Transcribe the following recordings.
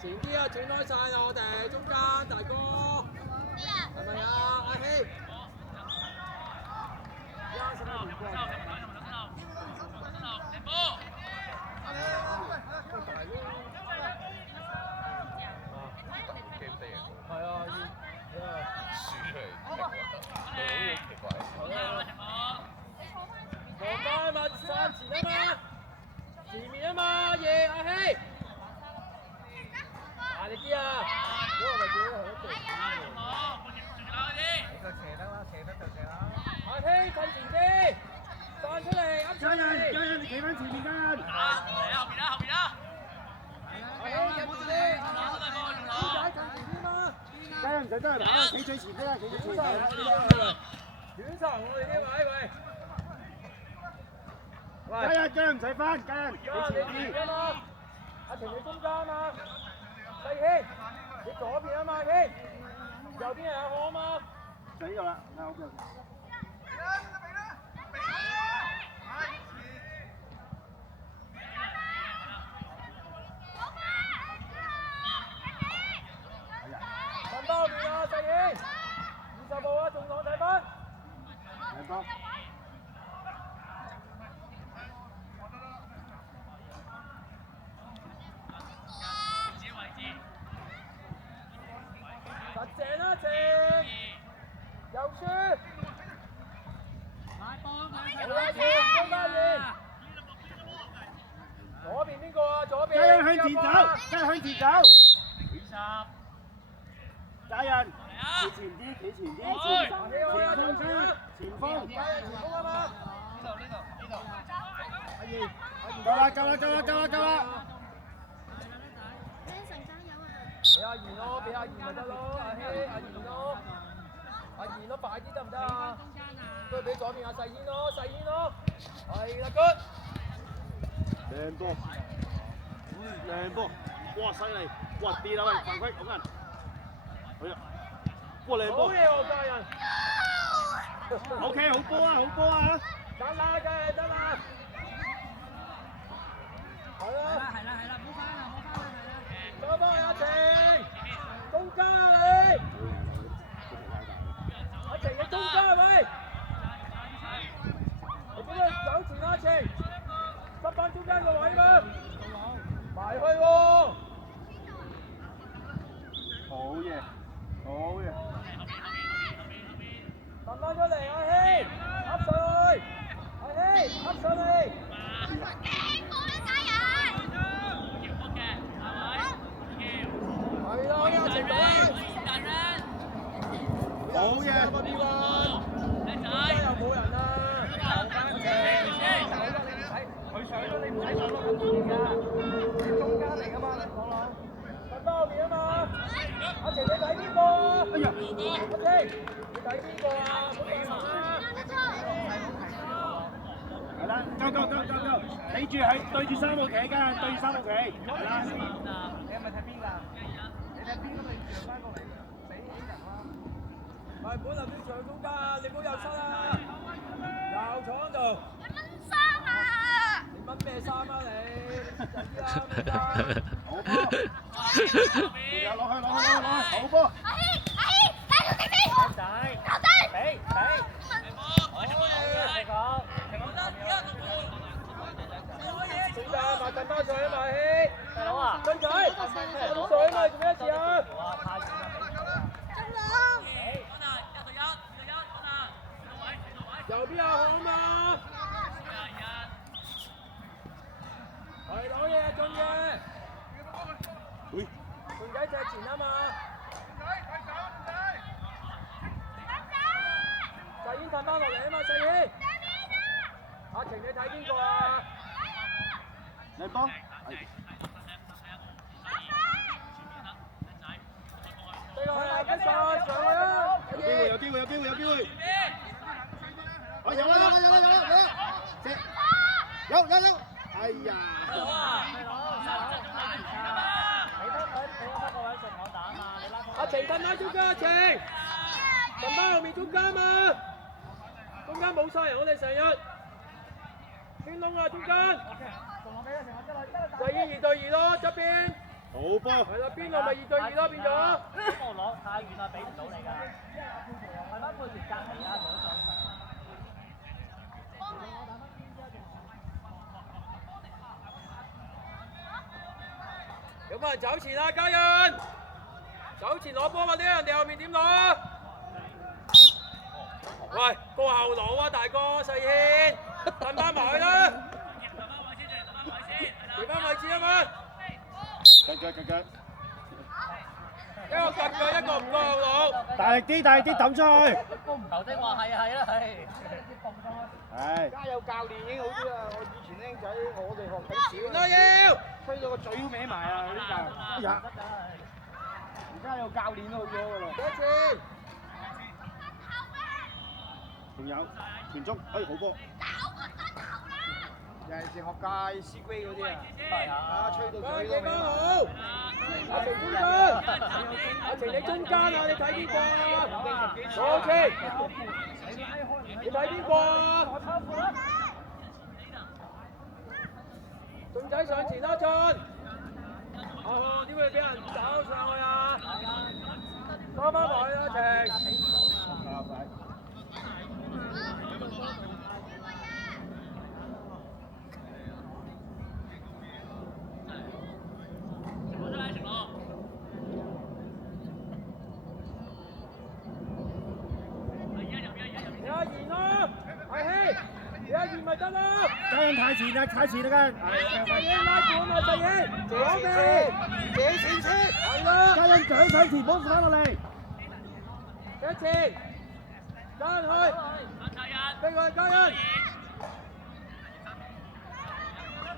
前啲啊，轉開晒啦，我哋中間大哥，係咪啊，阿希？係啊，黃班嘛，三前啊嘛，前面啊嘛，夜阿希。大力啲啊！嗰個位置好對。斜得就斜啦。阿希近前啲，彈出嚟，啱出嚟。家人，企翻前面間。嚟啊！後邊啦！阿希近前啲，豬仔近前啲嘛。家人唔使得嚟打，企最前啲啊！企最前啲。短場我哋呢位喂。家人唔使翻，家人企前啲。阿晴你中間啊嘛。細軒，你左邊啊嘛，軒，右邊係阿可啊嘛，死咗啦，啱好嘅。問多邊啊，細軒，20號啊，仲攞睇分。兩波。正啦正，右輸，好啦正，中間線，左邊邊個啊？左邊，家人向前走，家人向前走，20，家人，企前啲，企前啲，前鋒先，前鋒，家人前鋒啊嘛，呢度，阿賢，夠啦。俾阿賢咯，俾阿賢咪得咯，阿希，阿賢咯，快啲得唔得啊？都俾左邊阿細軒咯，係啦 good。靚波，哇犀利，哇跌啦喂，犯規，好人，好啊，哇靚波，好嘢喎家人 ，OK 好波啊，得啦家人得啦，係啦，冇翻啦，再幫阿晴，中間啊你，阿晴你中間喂，你點解走前阿晴，執翻中間個位嘛，埋去喎，好嘢，彈翻出嚟阿希，噏上去，阿希噏上嚟。係啦，我哋阿晴好嘢，又冇人啦，佢上咗你唔使上到咁前㗎，中間嚟㗎嘛，講朗，瞓翻後面啊嘛，阿晴你睇邊個啊？哎呀，阿晴你睇邊個啊？冇理啦。係啦，夠，企住喺對住3號企㗎，對住3號企，係啦。你係咪睇邊㗎？你睇邊嗰度上翻過嚟，死人啦！唔係本來要上中間啊，你唔好又失啊！又坐喺度。你掹衫啊！你掹咩衫啊你？好波！又落去，好波！阿希，帶到地邊！狗仔，俾！好嘢！中間埋陣翻上去埋希，大佬啊！俊仔，水嘛做咩事啊？哇！太遠啦！右邊阿漢嘛，係攞嘢俊嘅，俊仔隻前啊嘛，細軒褪翻落嚟啊嘛，細軒，阿晴你睇邊個啊？靚波，對落去啦，跟上去啦，有機會，啊有啦，有，哎呀！阿晴褪翻中間，阿晴，褪翻後面中間嘛，中間冇晒人，我哋成日圈窿啊，中間。就已經2對2咯，側邊。好波。係啦，邊路咪2對2咯，變咗。我攞太遠啦，俾唔到你㗎。係翻配條隔離啊，想上場。有冇人走前啊？家人，走前攞波嘛？啲人哋後面點攞？喂，過後攞啊，大哥，細軒，褪翻埋去啦。調翻位置啊嘛！腳，一個夾腳，一個唔過後腦。大力啲抌出去。頭先話係啦，係。係。家有教練已經好啲啦，我以前僆仔我哋學幾少都要。吹到個嘴都歪埋啊！嗰啲教。哎呀！而家有教練都好咗㗎啦。多次。仲有傳中，哎好波。尤其是學界 C 龜嗰啲啊，係啊，吹到翻幾嘴都歪埋。翻好。阿晴中間，阿晴你中間啊！你睇邊個啊？左前。你睇邊個啊？俊仔上前啦，俊。哦，點會俾人走上去啊？收翻埋去啊，晴。你阿賢咯，阿希，你阿賢咪得咯。家人太前啦，家人。細英拉住啊嘛，細英，左邊，自己前先，係咯。家人掌上前，唔好翻落嚟。一前，加人去，逼佢加人。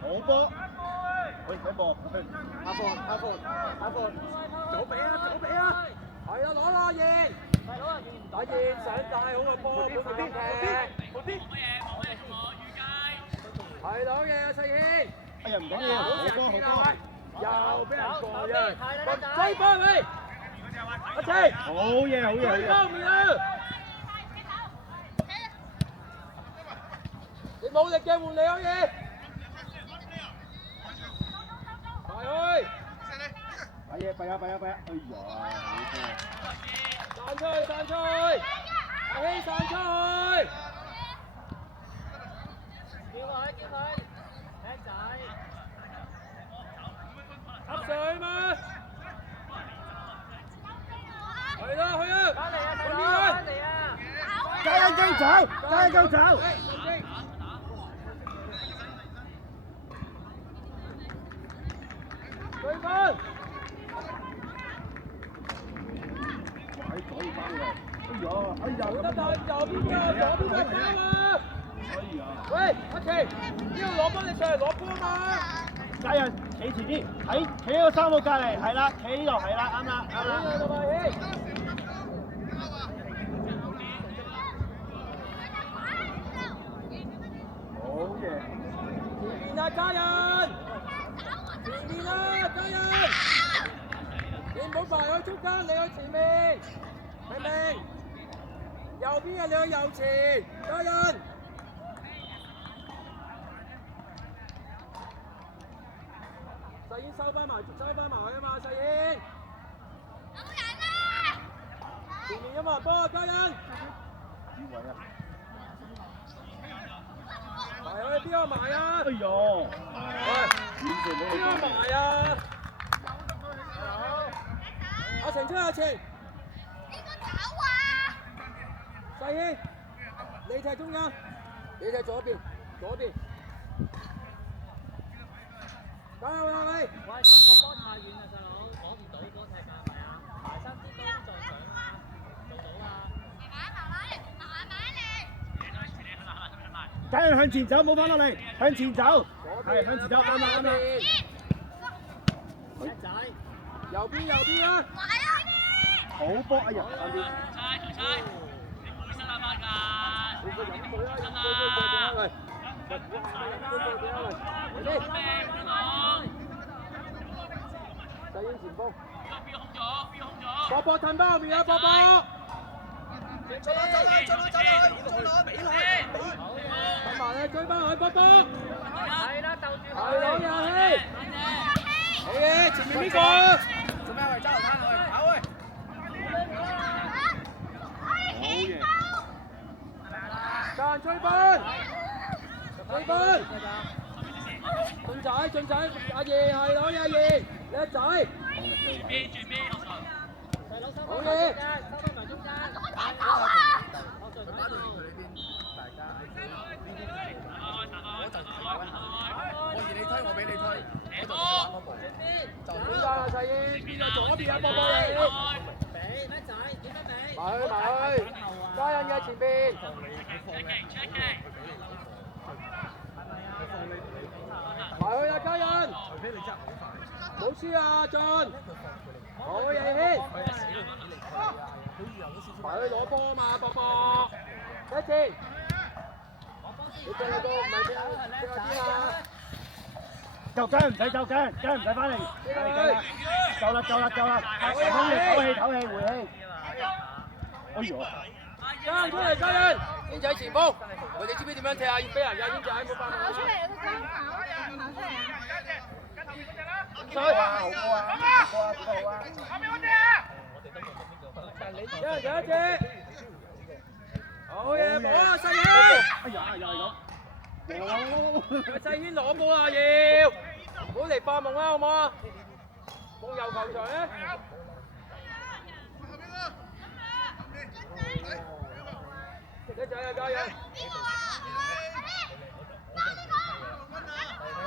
好波。喂，嗰波。阿鳳，左俾啊，係啊，攞啦賢，打賢上大好個波，冇佢邊踢，係攞嘅啊細軒，哎呀唔緊要，好波。又俾人過啫，追波佢，阿晴，好嘢。追波面啊！你冇力嘅換你可以。哎呀，弊啊！哎呀，好波。散出去，阿希散出去。叫佢，叻仔。合水嘛？係啦，去啊！翻嚟啊，細佬，翻嚟啊！家人跟走。對分。喺左邊翻嘅。哎呀，得但右邊嘅，左邊嘅交啊！哎呀！喂，阿晴，呢度攞翻你上嚟攞波嘛！家人企前啲，企喺個3號隔離，係啦，企呢度係啦，啱啦。好嘢！前面啊，家人！前面啊，家人！你唔好排去中間，你去前面，明唔明？右邊嘅你去右前，家人！細軒收翻埋去啊嘛，細軒！前面有冇人幫啊，家人？邊位啊？埋去邊個埋啊？哎呦！喂，邊個埋啊？阿晴出阿晴。細軒，你踢中間，你踢左邊。加油啦你！喂，同個波太遠啦，細佬，攞唔到波踢㗎，係咪啊？排3支都再上啊，做到啊！家人向前走，唔好翻落嚟，向前走，係向前走，啱啦。叻仔，右邊啊！好波，哎呀，啱啲。你個飲水啊！飲水。細英前鋒。博博褪翻後面啊！博博。走啦！俾落！等埋你追翻佢，博博。係啦，鬥住係攞廿希。好嘅，前面邊個？做咩喂？揸流灘去，跑喂！好嘢！間追分，追分。俊仔，阿爺係攞阿爺，叻仔。好嘢。我而你推，我俾你推，我就玩嗰步。就邊間啊？細英，左邊啊，博博你。埋去，加印嘅前邊。埋去啊，加印。冇輸啊，俊。好嘢，軒。埋去攞波啊嘛，博博。一次。你進嚟到唔係邊啊？夠雞唔使走雞唔使翻嚟，夠啦，唞氣，回氣。哎呦！加人出嚟，加人！軒仔前鋒，佢哋知唔知點樣踢啊？要飛人㗎，軒仔冇辦法。跑出嚟，佢咁跑出嚟啊！水！一人有一隻。好嘢，冇啊，細軒！哎呀，又係咁。細軒攞波啊，要！唔好嚟發夢啦，好唔好啊？夢遊球場咧。一仔啊，加油！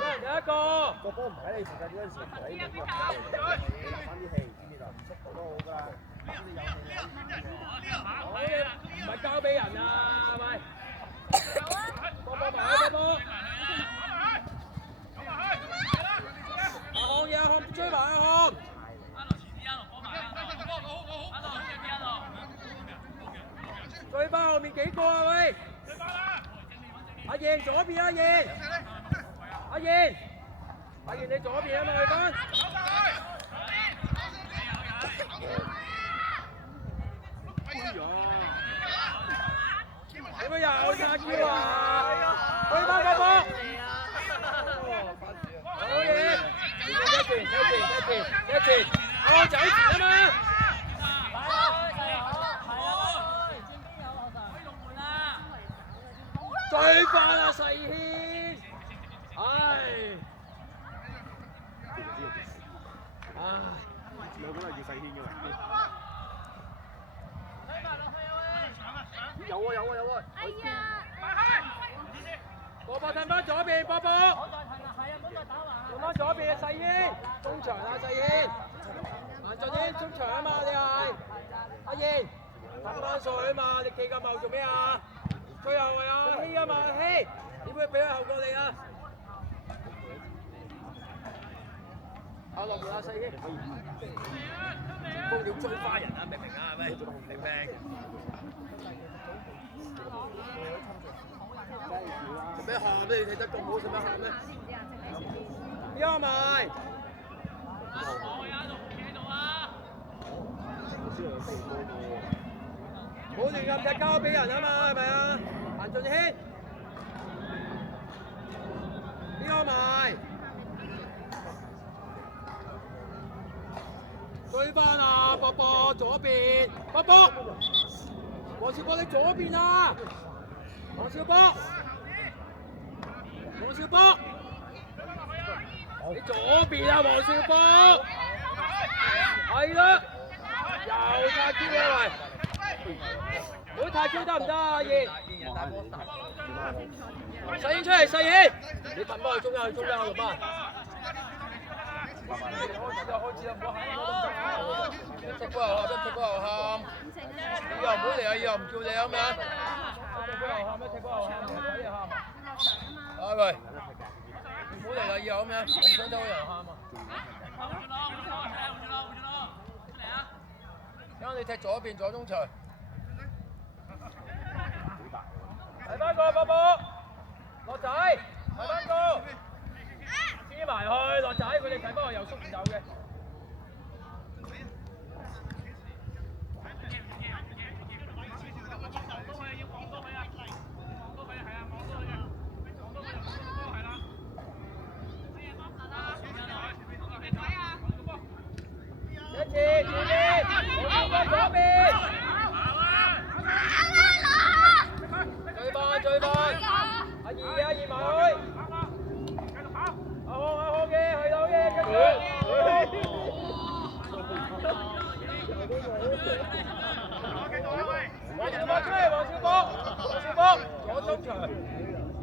一人有一個。個波唔喺你附近嗰陣時，唔喺你附近，你留翻啲氣，知唔知道？唔識都好㗎。好嘢，唔係交俾人啊，係咪？波波埋啊，波波！阿漢嘢，阿漢追埋阿漢。追翻後面幾個啊喂！阿賢左邊，阿賢你左邊啊嘛，去翻。點解又殺招啊？去翻波波。好嘢！一傳，阿仔前啊嘛。追翻啊，細軒！唉，兩個都係叫細軒嘅喎。有啊！哎呀！波波褪翻左邊，波波。褪翻左邊嘅細軒，中場啊細軒。顏俊軒中場啊嘛，你係。阿賢，褪翻水啊嘛，你企咁後做咩啊？最後係阿希啊嘛，阿希，點會俾佢後過你啊？阿落阿細軒，風點追花人啊？明唔明啊？喂，明唔明？做咩喊咧？你睇得咁好，使乜喊咧？優埋。冇亂咁踢交俾人啊嘛，係咪啊？顏俊軒，優埋。追翻啊！博博左邊，博博，黃少博你左邊啊！黃少博，你左邊啊！黃少博，係啦，又太嬌啦喂！唔好太嬌得唔得啊？葉，細軒出嚟，細軒，你揼翻去中間嗰度班。開始啦，唔好喊！踢波又喊，以後唔好嚟啊！以後唔叫你咁樣。踢波又喊，鬼嘢喊！哎喂，唔好嚟啦！以後咁樣，我唔想睇到有人喊啊！因為你踢左邊左中場。嚟翻個波波。落仔，睇翻高，黐埋去，落仔，佢哋睇翻我右縮唔走嘅。一次，前面，我邊左邊。最慢，阿怡埋去。阿康嘅，係到嘅，跟住。黃少博出嚟，黃少博，左中場，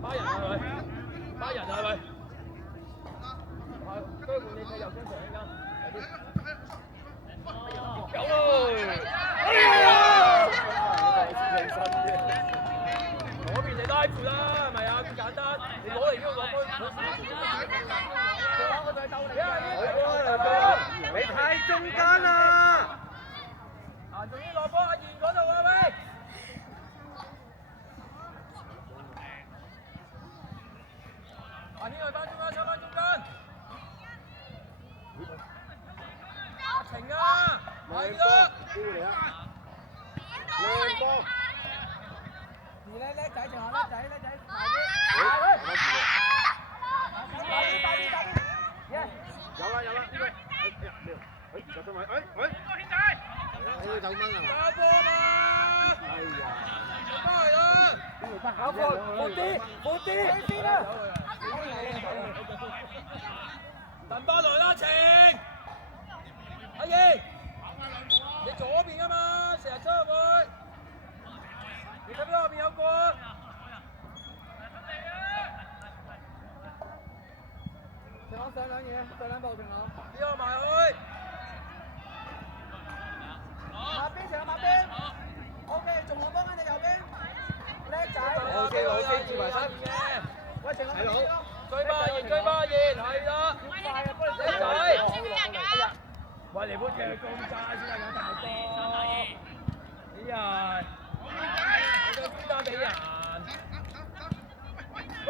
巴人係咪？都換你睇右中場依家。有喎！哎呀！嗰邊你拉闊啦，係咪啊？咁簡單，你攞嚟呢個攞開。你太中間啦！行仲要落波，阿賢嗰度啊喂！阿軒去翻中間，收翻中間。阿晴啊，係啦。機會嚟啊！靚波。叻仔，仲有叻仔，快啲！有啦，呢個，就得咪，走蚊啊！加波嘛！哎呀，翻嚟啦！跑過，闊啲先啦！鄧巴來啦，晴！阿燕，你左邊噶嘛，成日出入去。你睇到後邊有個啊！停我上兩嘢，上兩步停我。呢個埋去。下邊停下邊。OK， 仲有幫緊你右邊。叻仔。OK， 接埋身嘅。喂，停我。追巴燕，係啦。叻仔。喂，你唔好踢佢咁渣先得㗎，大哥。哎呀！你個輸單俾人。喂！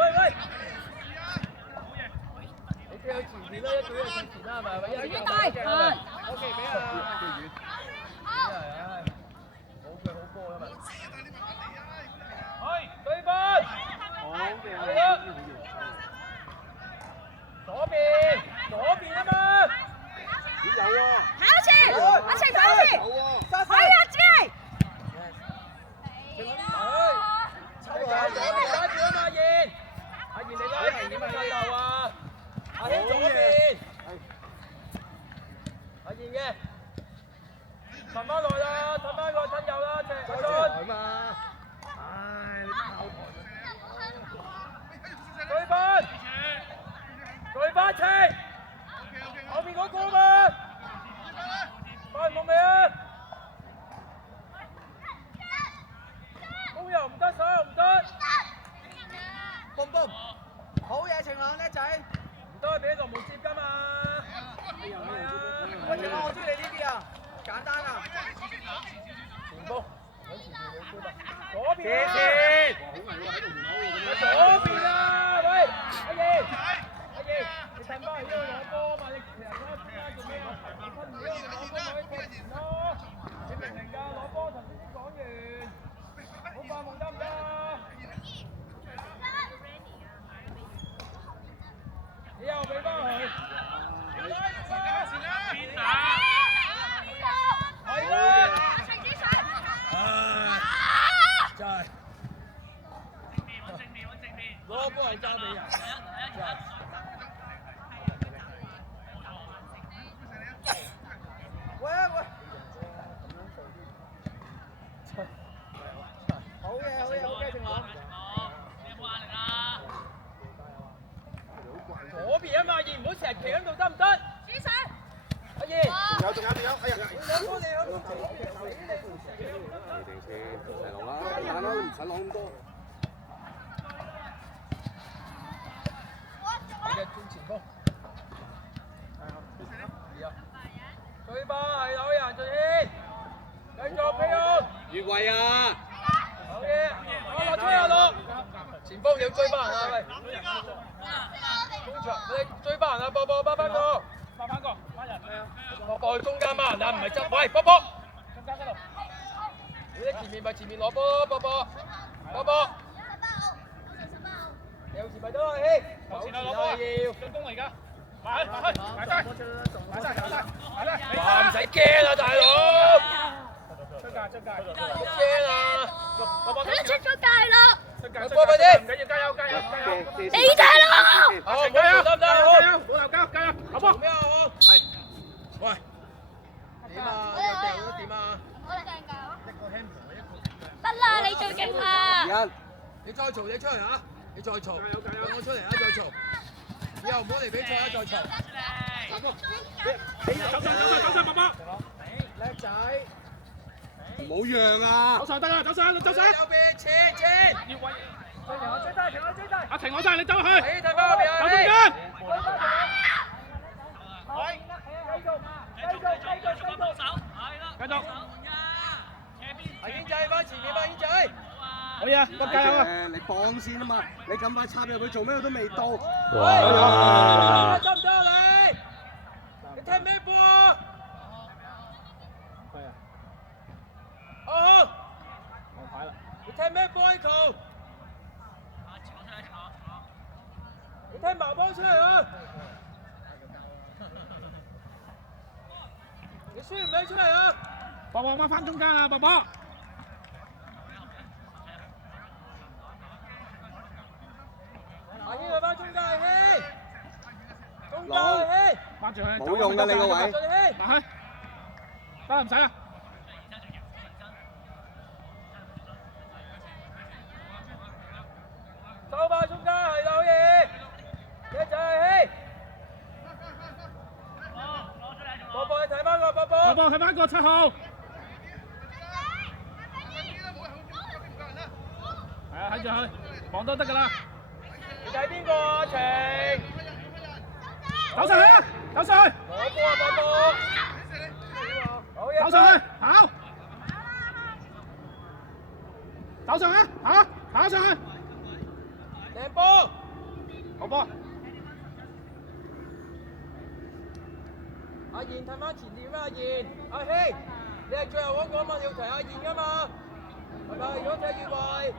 你踢去前面啦，一隊去前面啦，係咪？一隊大。OK， 俾啊。唉，好腳好波啊嘛。去，對分。係啦。左邊啊嘛。有喎。阿晴跑前。可以啊，志。左邊打住啊嘛，阿燕，你拉係點啊？拉漏啊！阿興左邊，阿燕嘅，褪翻來啦，褪翻過褪右啦，阿俊。嘛，唉，你靠台。對翻程，後邊嗰個嘛，快唔冇未啊？攻又唔得，守又唔得。好嘢，晴朗叻仔。唔得，俾落無接㗎嘛。係啊。喂，晴朗，我中意你呢啲啊，簡單啊。前鋒，左邊啊！左邊啊！喂，阿燕，你趁翻嚟呢度攞波啊嘛！你其實嗰個中間做咩啊？你分唔到，你攞波咪踢前咯。你明唔明㗎？攞波頭先講完。好快夢得唔得啊？你又俾翻佢。邊打？係啦。真係。攞波係交俾人。喂！好嘢，晴朗。嗰邊啊嘛，阿燕唔好成日企喺度得唔得？阿燕。仲有，哎呀！兩波你喺度死你！定先，嚟攞啦，簡單啦，唔使攞咁多。你嘅中前鋒。對吧？係有人最先，繼續配合。越位啊！好嘢，我落車啊落。前前鋒你要追翻人啊！喂，中場你追翻人啊！波波包翻個，波波去中間掹人啊！唔係執，喂波波，你喺前面咪前面攞波，波波，波波，有時咪得咯，嘿，有前啊攞波要進攻嚟㗎，埋晒，哇唔使驚啊大佬，出界，唔驚啊，佢都出咗界啦，波快啲，唔緊要，加油，你哋咯，好加油得唔得？好，冇頭加油，好波，咩啊我？係，喂，點啊？又掉咗點啊？得啦，你最勁啦，你再嘈你出嚟啊！你再嘈，讓我出嚟啊！再嘈，以後唔好嚟比賽啊！再嘈。走上，波波，叻仔，唔好讓啊！走上得啦，走上，右邊前，要位，阿停我晒，你走去，睇翻嗰邊啊！走中間，繼續，阿軒仔翻前面嘛，軒仔。可以啊，加油啊！你放先啊嘛！你咁快插入去做咩都未到。哇！得唔得啊你？你踢咩波啊？係啊，哦，黃牌啦。你踢咩波 Echo？你踢矛波出嚟啊！你輸唔輸出嚟啊？博博翻中間啊，博博。阿軒去翻中間阿軒，中間阿軒，翻住佢。冇用㗎你個位。阿軒，埋去，得啦唔使啦。收翻中間係老嘢，一仔阿軒。波波你睇翻個波波。博博睇翻個7號。係啊，睇住佢，望都得㗎啦。你睇邊個啊？晴，走上去啊！走上去，攞波啊！波波，好嘢！走上去，跑，走上去，跑上去，掟波，好波，阿賢睇翻前面啊！阿賢，阿希，你係最後嗰個嘛？要提阿賢㗎嘛？係咪？如果踢越位，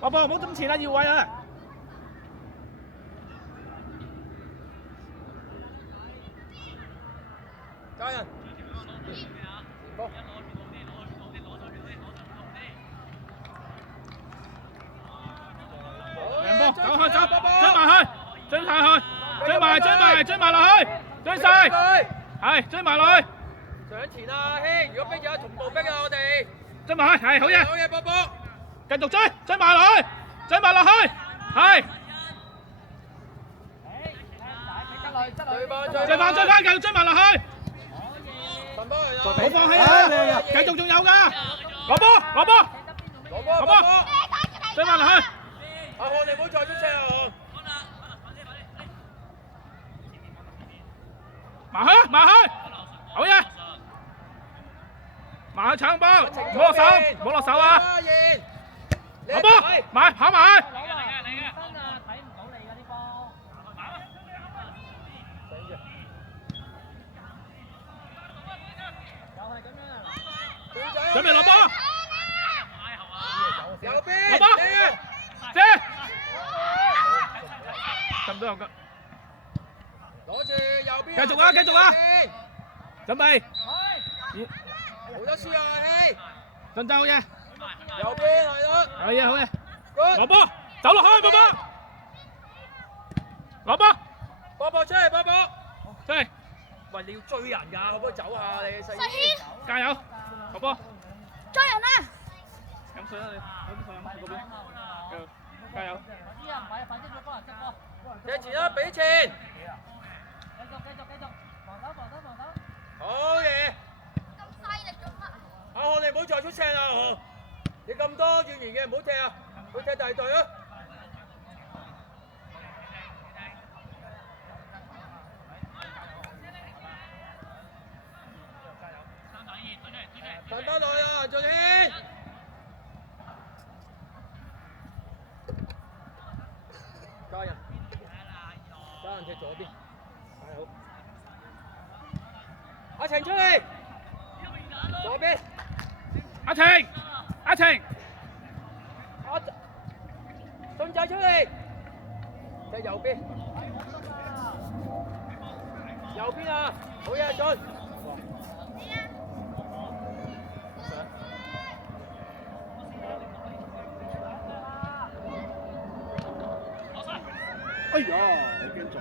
博博唔好咁前啦，要位啊！家人，波。贏波，走去走，追埋去，追晒去，追埋落去，追晒，係追埋落去，上前啊，希！如果逼咗同步逼啊，我哋追埋去，係好嘢，好嘢，波波，繼續追埋落去，係，追翻，繼續追埋落去，文波嚟啦，冇放棄啊，繼續仲有㗎，攞波，攞波，追埋落去。阿漢你唔好再出聲啊！埋去，好嘢！埋去搶波，唔好落手啊！攞波，跑埋去！準備落波，右邊，攞波，遮，咁都有㗎。攞住右邊，繼續啊！準備，冇得輸啊，希！進走好嘢，右邊係咯，好嘢，攞攞波，走落去，波波，攞波，波波出嚟，波波，出嚟，喂你要追人㗎，可唔可以走下你細軒，加油，攞波，追人啊！飲水啦你，飲水嗰邊，加油，踢前啦，俾前，好嘢！阿漢你唔好再出聲啦，你咁多怨言嘅唔好踢啊，去踢第二隊啊！上翻來啊，俊軒！邊，好。阿晴出嚟，左邊。阿晴，阿晴，阿俊仔出嚟，隻右邊，右邊啊，好嘢，俊。哎呀，你驚咗。